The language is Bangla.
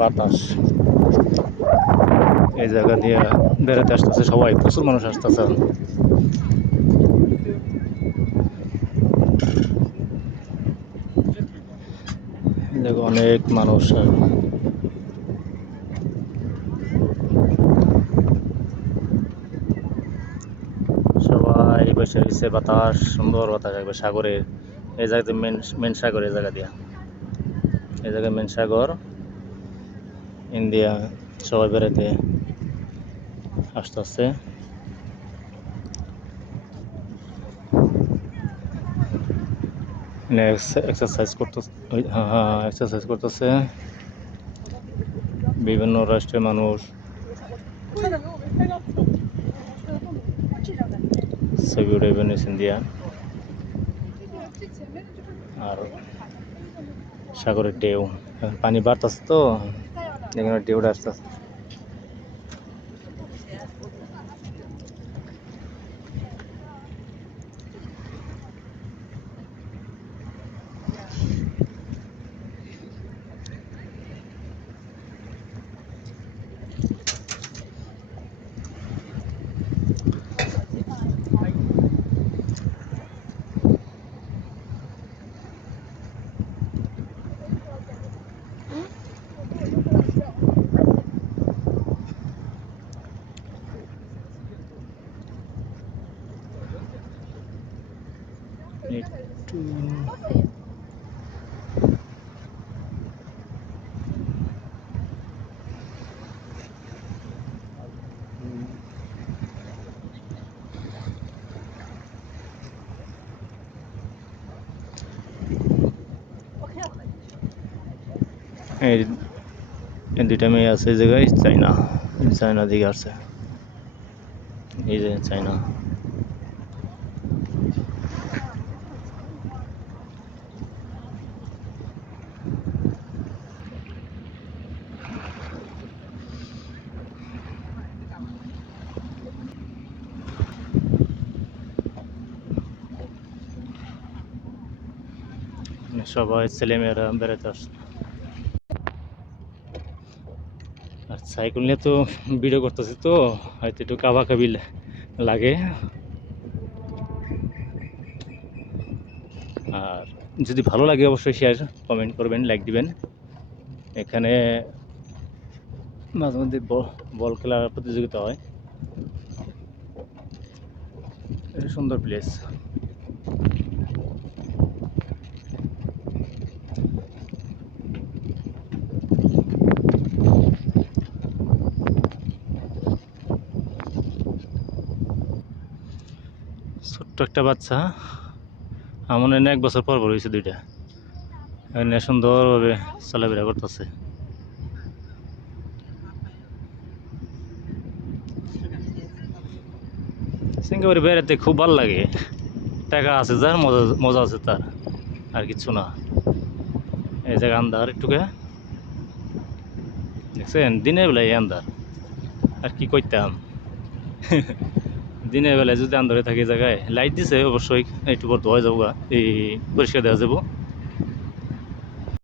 বাতাস। এই জায়গা দিয়ে বেড়াতে আসতেছে সবাই, প্রচুর মানুষ আসতেছে। দেখো অনেক মানুষ। সবাই বসে রয়েছে, বাতাস, সুন্দর বাতাস একবার সাগরের। এই জায়গাতে মেন সাগর, এই জায়গা দিয়া, এই জায়গায় মেন সাগর ইন্ডিয়া। সবাই বেড়াতে আসতেছে। এক্সারসাইজ করতেছে, হ্যাঁ এক্সারসাইজ করতেছে বিভিন্ন রাষ্ট্রের মানুষ। সেভিউর ভেনিস ইন্ডিয়া। আর সাগরের ঢেউ, পানি বাড়তেছে তো এখানে ঢেউটা আসতেছে। একটু এই দুইটা মেয়ে আছে এই জায়গায়, চাইনা, চাইনা দিকে আসছে, এই যে চাইনা। সবাই ছেলেমেয়েরা বেড়াতে আসছে। আর সাইকেল নিয়ে তো ভিডিও করতেছি তো হয়তো একটু কাবাকাবি লাগে। আর যদি ভালো লাগে অবশ্যই শেয়ার কমেন্ট করবেন, লাইক দিবেন। এখানে মাঝে মধ্যে বল খেলার প্রতিযোগিতা হয়। এটা সুন্দর প্লেস। ছোট্ট একটা বাচ্চা, আমার মনে হয় 1 বছর পর হয়েছে দুইটা, এখানে সুন্দরভাবে চলাফেরা করতেছে। সিঙ্গাপুরে বেড়াতে খুব ভালো লাগে, টাকা আছে যার, মজা মজা আছে তার, আর কিছু না। এই জায়গা আন্দার একটুকে দেখছেন, দিনের বেলায় আন্দার, আর কি করতাম। দিনের বেলায় যদি আন্দারে থাকে জায়গায়, লাইট দিছে অবশ্যই একটু পর ধোয়া যাবো, এই পরিষ্কার দেওয়া যাবো।